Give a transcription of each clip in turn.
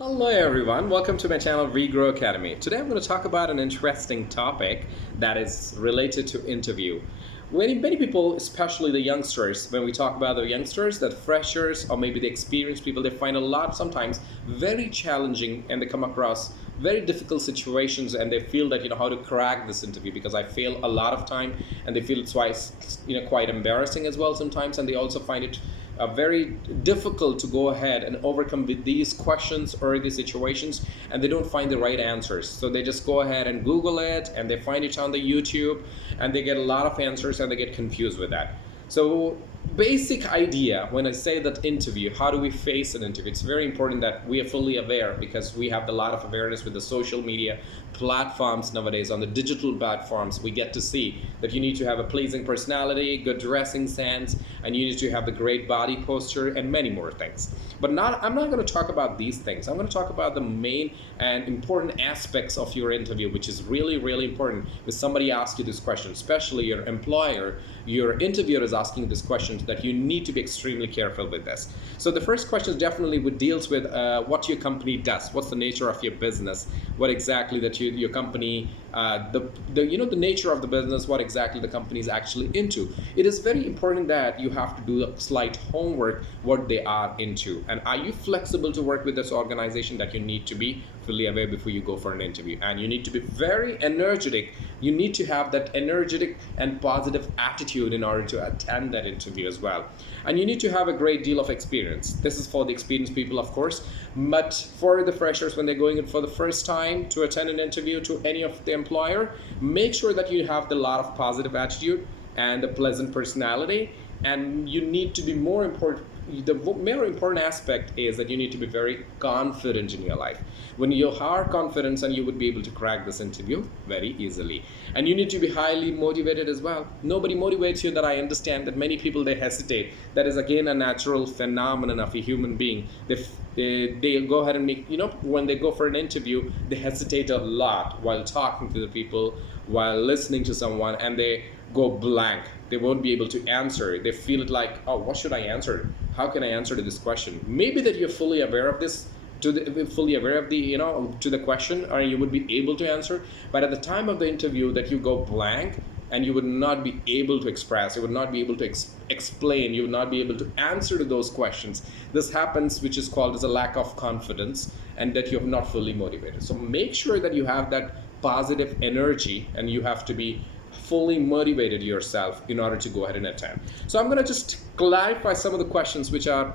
Hello everyone, welcome to my channel Regrow Academy. Today I'm going to talk about an interesting topic that is related to interview. Many people, especially the youngsters, when we talk about the youngsters, the freshers or maybe the experienced people, they find a lot sometimes very challenging and they come across very difficult situations and they feel that how to crack this interview because I fail a lot of time and they feel it's quite embarrassing as well sometimes, and they also find it very difficult to go ahead and overcome with these questions or these situations, and they don't find the right answers, so they just go ahead and Google it and they find it on the YouTube and they get a lot of answers and they get confused with that. So basic idea, when I say that interview, how do we face an interview, it's very important that we are fully aware, because we have a lot of awareness with the social media platforms nowadays. On the digital platforms, we get to see that you need to have a pleasing personality, good dressing sense, and you need to have the great body posture and many more things. But I'm not going to talk about these things. I'm going to talk about the main and important aspects of your interview, which is really important. If somebody asks you this question, especially your employer, your interviewer is asking this question, that you need to be extremely careful with this. So the first question definitely deals with what your company does, what's the nature of your business, what exactly that your company, the nature of the business, what exactly the company is actually into. It is very important that you have to do a slight homework what they are into, and are you flexible to work with this organization, that you need to be fully aware before you go for an interview. And you need to be very energetic. You need to have that energetic and positive attitude in order to attend that interview as well. And you need to have a great deal of experience. This is for the experienced people, of course, but for the freshers, when they're going in for the first time to attend an interview to any of the employer, make sure that you have a lot of positive attitude and a pleasant personality. And you need to be more important. The more important aspect is that you need to be very confident in your life. When you are confident, and you would be able to crack this interview very easily. And you need to be highly motivated as well. Nobody motivates you. That I understand that many people, they hesitate. That is again a natural phenomenon of a human being. They go ahead and make, when they go for an interview, they hesitate a lot while talking to the people, while listening to someone, and they go blank. They won't be able to answer. They feel it like, oh, what should I answer? How can I answer to this question? Maybe that you're fully aware of this, fully aware of the to the question, or you would be able to answer. But at the time of the interview, that you go blank and you would not be able to express, you would not be able to explain, you would not be able to answer to those questions. This happens, which is called as a lack of confidence, and that you're not fully motivated. So make sure that you have that positive energy, and you have to be fully motivated yourself in order to go ahead and attend. So I'm going to just clarify some of the questions which are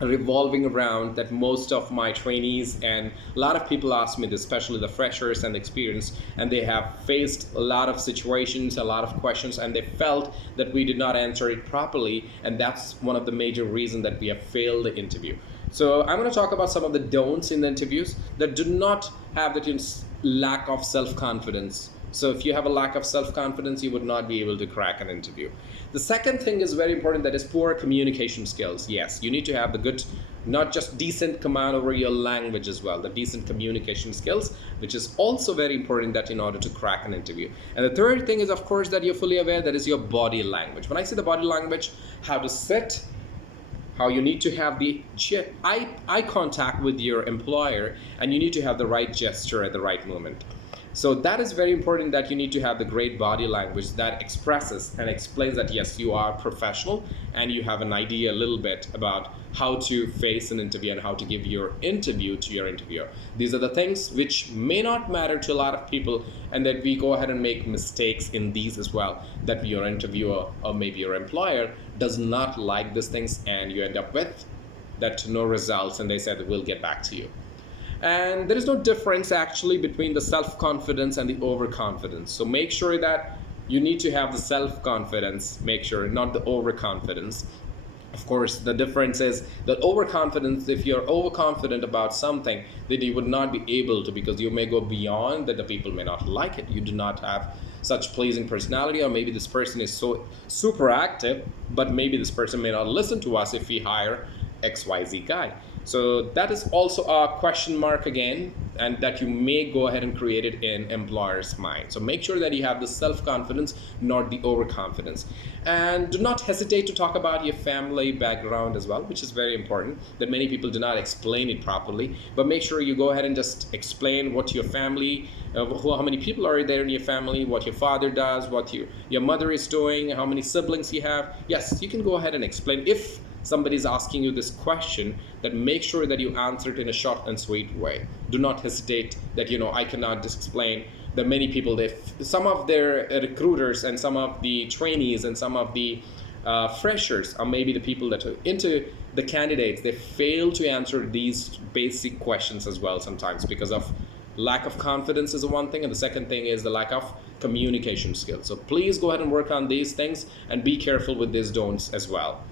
revolving around that most of my trainees and a lot of people ask me this, especially the freshers and experienced, and they have faced a lot of situations, a lot of questions, and they felt that we did not answer it properly, and that's one of the major reasons that we have failed the interview. So I'm going to talk about some of the don'ts in the interviews that do not have that lack of self-confidence. So if you have a lack of self-confidence, you would not be able to crack an interview. The second thing is very important, that is poor communication skills. Yes, you need to have the good, not just decent command over your language as well, the decent communication skills, which is also very important that in order to crack an interview. And the third thing is, of course, that you're fully aware, that is your body language. When I say the body language, how to sit, how you need to have the eye contact with your employer, and you need to have the right gesture at the right moment. So that is very important, that you need to have the great body language that expresses and explains that yes, you are professional and you have an idea a little bit about how to face an interview and how to give your interview to your interviewer. These are the things which may not matter to a lot of people, and that we go ahead and make mistakes in these as well, that your interviewer or maybe your employer does not like these things, and you end up with that no results, and they said we'll get back to you. And there is no difference actually between the self-confidence and the overconfidence. So make sure that you need to have the self-confidence, make sure, not the overconfidence. Of course, the difference is that overconfidence, if you're overconfident about something, then you would not be able to, because you may go beyond that, the people may not like it. You do not have such pleasing personality, or maybe this person is so super active, but maybe this person may not listen to us if we hire XYZ guy. So that is also a question mark again, and that you may go ahead and create it in employer's mind. So make sure that you have the self-confidence, not the overconfidence. And do not hesitate to talk about your family background as well, which is very important, that many people do not explain it properly. But make sure you go ahead and just explain what your family, how many people are there in your family, what your father does, what your mother is doing, how many siblings you have. Yes, you can go ahead and explain. If somebody's asking you this question, that make sure that you answer it in a short and sweet way. Do not hesitate that, I cannot just explain. That many people, some of their recruiters and some of the trainees and some of the freshers, or maybe the people that are into the candidates, they fail to answer these basic questions as well sometimes, because of lack of confidence is one thing, and the second thing is the lack of communication skills. So please go ahead and work on these things and be careful with these don'ts as well.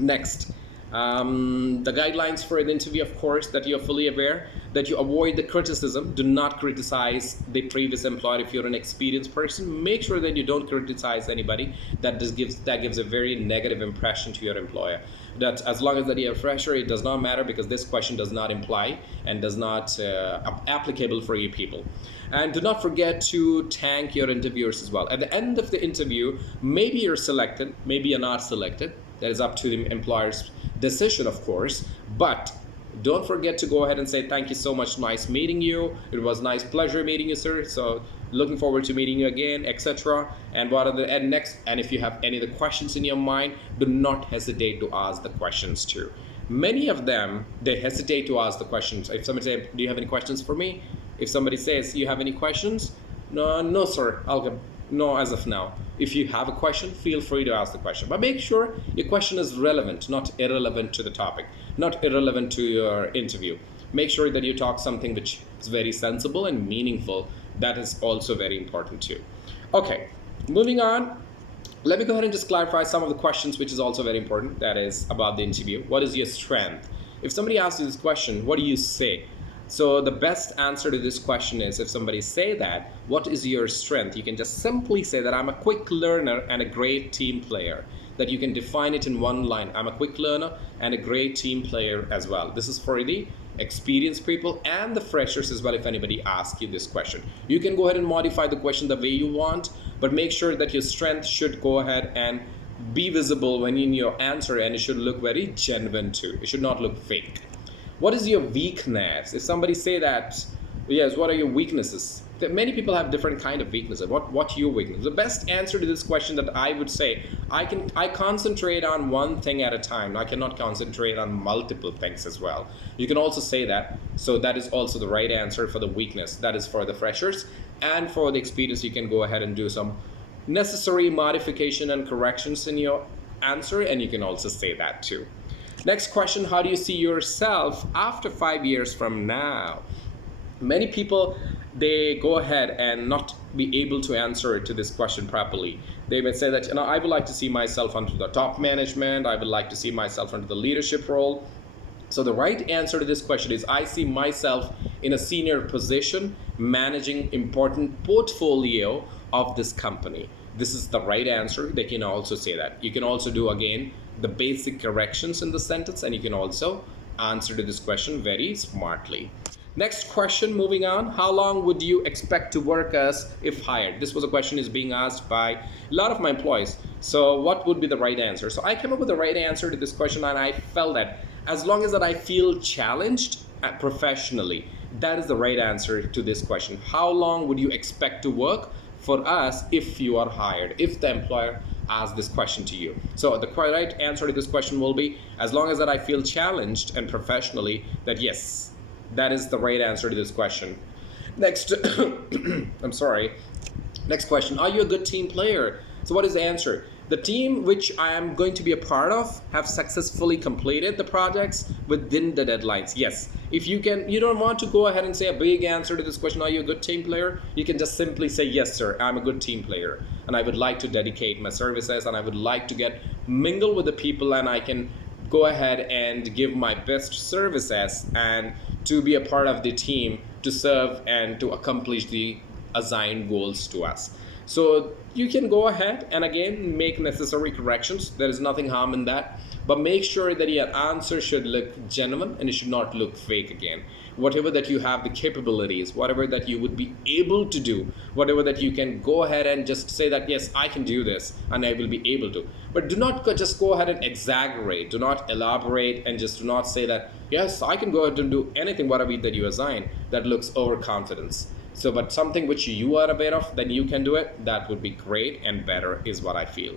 Next, the guidelines for the interview, of course, that you're fully aware, that you avoid the criticism. Do not criticize the previous employer. If you're an experienced person, make sure that you don't criticize anybody. That gives a very negative impression to your employer. That as long as that you're a fresher, it does not matter, because this question does not imply and does not applicable for you people. And do not forget to thank your interviewers as well. At the end of the interview, maybe you're selected, maybe you're not selected. That is up to the employer's decision, of course. But don't forget to go ahead and say, thank you so much, nice meeting you. It was nice pleasure meeting you, sir. So looking forward to meeting you again, etc. And and if you have any other questions in your mind, do not hesitate to ask the questions too. Many of them, they hesitate to ask the questions. If somebody says, do you have any questions for me? If somebody says, you have any questions? No, sir, no, as of now. If you have a question, feel free to ask the question. But make sure your question is relevant, not irrelevant to the topic, not irrelevant to your interview. Make sure that you talk something which is very sensible and meaningful. That is also very important too. Okay, moving on. Let me go ahead and just clarify some of the questions, which is also very important. That is about the interview. What is your strength? If somebody asks you this question, what do you say? So the best answer to this question is, if somebody say that, what is your strength? You can just simply say that I'm a quick learner and a great team player. That you can define it in one line. I'm a quick learner and a great team player as well. This is for the experienced people and the freshers as well. If anybody asks you this question, you can go ahead and modify the question the way you want, but make sure that your strength should go ahead and be visible when in your answer, and it should look very genuine too. It should not look fake. What is your weakness? If somebody say that, yes, what are your weaknesses? Many people have different kind of weaknesses. What your weakness? The best answer to this question that I would say, I concentrate on one thing at a time. I cannot concentrate on multiple things as well. You can also say that. So that is also the right answer for the weakness. That is for the freshers. And for the experience, you can go ahead and do some necessary modification and corrections in your answer, and you can also say that too. Next question, how do you see yourself after 5 years from now? Many people, they go ahead and not be able to answer to this question properly. They may say that, I would like to see myself under the top management. I would like to see myself under the leadership role. So the right answer to this question is, I see myself in a senior position managing important portfolio of this company. This is the right answer. They can also say that. You can also do again the basic corrections in the sentence, and you can also answer to this question very smartly. Next question, moving on. How long would you expect to work as if hired? This was a question is being asked by a lot of my employees. So what would be the right answer? So I came up with the right answer to this question, and I felt that as long as that I feel challenged professionally, that is the right answer to this question. How long would you expect to work for us if you are hired, if the employer asks this question to you? So the right answer to this question will be, as long as that I feel challenged and professionally, that yes, that is the right answer to this question. Next, I'm sorry. Next question, are you a good team player? So what is the answer? The team which I am going to be a part of have successfully completed the projects within the deadlines. Yes, if you don't want to go ahead and say a big answer to this question, are you a good team player? You can just simply say, yes, sir, I'm a good team player. And I would like to dedicate my services, and I would like to mingle with the people, and I can go ahead and give my best services and to be a part of the team to serve and to accomplish the assigned goals to us. So you can go ahead and again make necessary corrections. There is nothing harm in that. But make sure that your answer should look genuine and it should not look fake again. Whatever that you have the capabilities, whatever that you would be able to do, whatever that you can go ahead and just say that, yes, I can do this and I will be able to. But do not just go ahead and exaggerate. Do not elaborate and just do not say that, yes, I can go ahead and do anything, whatever that you assign. That looks overconfidence. So, but something which you are aware of, then you can do it. That would be great and better is what I feel.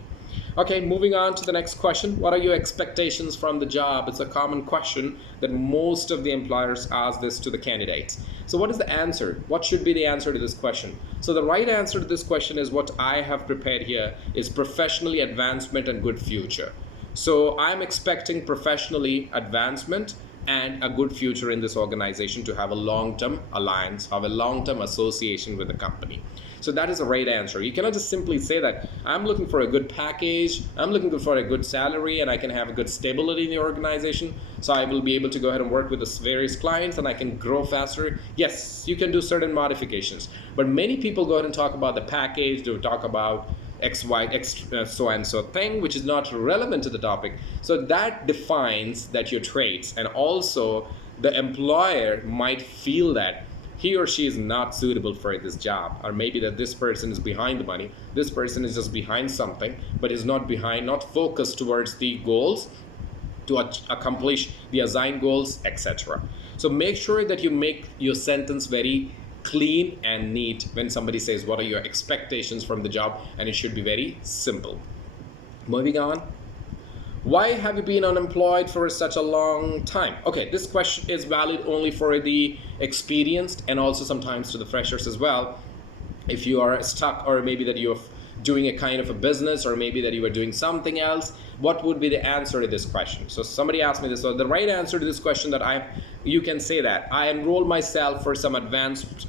Okay, moving on to the next question. What are your expectations from the job? It's a common question that most of the employers ask this to the candidates. So what is the answer? What should be the answer to this question? So the right answer to this question is what I have prepared here is professionally advancement and good future. So I'm expecting professionally advancement and a good future in this organization to have a long-term alliance, have a long-term association with the company. So that is the right answer. You cannot just simply say that I'm looking for a good package, I'm looking for a good salary, and I can have a good stability in the organization, so I will be able to go ahead and work with the various clients and I can grow faster. Yes, you can do certain modifications, but many people go ahead and talk about the package, they talk about X, Y, X, so and so thing, which is not relevant to the topic. So that defines that your traits, and also the employer might feel that he or she is not suitable for this job, or maybe that this person is behind the money, this person is just behind something, but is not behind, not focused towards the goals to accomplish the assigned goals, etc. So make sure that you make your sentence very clean and neat when somebody says what are your expectations from the job, and it should be very simple. Moving on. Why have you been unemployed for such a long time? Okay, this question is valid only for the experienced and also sometimes to the freshers as well. If you are stuck, or maybe that you're doing a kind of a business, or maybe that you are doing something else, what would be the answer to this question? So somebody asked me this. So the right answer to this question you can say that I enrolled myself for some advanced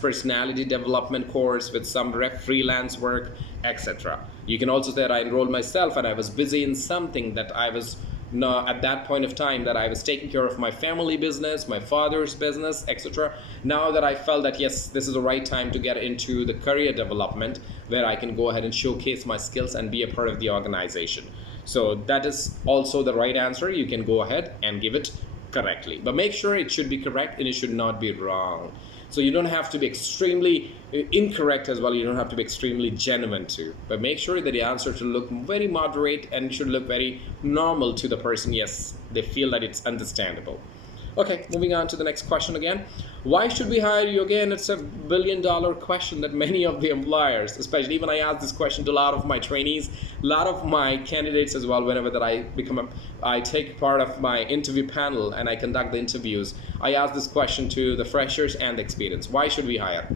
personality development course with some freelance work, etc. You can also say that I enrolled myself and I was busy in something that I was at that point of time, that I was taking care of my family business, my father's business, etc. Now that I felt that yes, this is the right time to get into the career development where I can go ahead and showcase my skills and be a part of the organization. So that is also the right answer. You can go ahead and give it correctly, but make sure it should be correct and it should not be wrong. So you don't have to be extremely incorrect as well. You don't have to be extremely genuine too. But make sure that the answer should look very moderate and should look very normal to the person. Yes, they feel that it's understandable. Okay, moving on to the next question again. Why should we hire you again? It's a billion-dollar question that many of the employers, especially even I ask this question to a lot of my trainees, a lot of my candidates as well, whenever that I take part of my interview panel and I conduct the interviews, I ask this question to the freshers and the experienced. Why should we hire?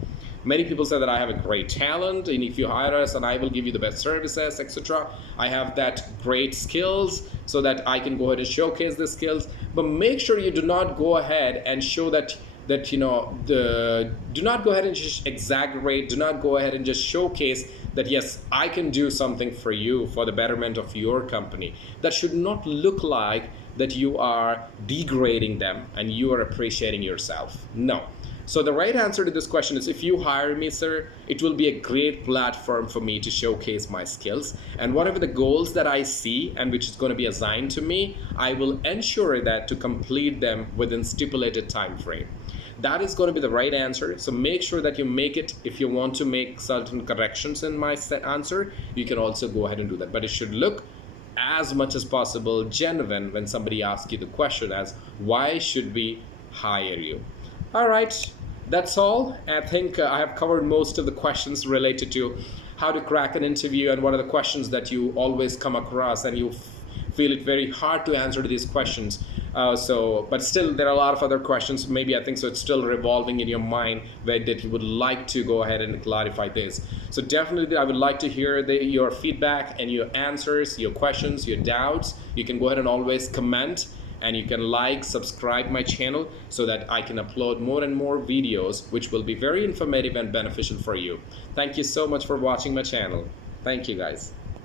Many people say that I have a great talent, and if you hire us, and I will give you the best services, etc. I have that great skills, so that I can go ahead and showcase the skills. But make sure you do not go ahead and show that do not go ahead and just exaggerate. Do not go ahead and just showcase that yes, I can do something for you for the betterment of your company. That should not look like that you are degrading them and you are appreciating yourself. No. So the right answer to this question is, if you hire me, sir, it will be a great platform for me to showcase my skills. And whatever the goals that I see and which is going to be assigned to me, I will ensure that to complete them within stipulated time frame. That is going to be the right answer. So make sure that you make it. If you want to make certain corrections in my answer, you can also go ahead and do that. But it should look as much as possible genuine when somebody asks you the question as, why should we hire you? All right, that's all. I think I have covered most of the questions related to how to crack an interview and what are the questions that you always come across and you feel it very hard to answer to these questions. But still, there are a lot of other questions. Maybe I think so. It's still revolving in your mind where that you would like to go ahead and clarify this. So definitely, I would like to hear your feedback and your answers, your questions, your doubts. You can go ahead and always comment. And you can subscribe my channel so that I can upload more and more videos which will be very informative and beneficial for you. Thank you so much for watching my channel. Thank you guys.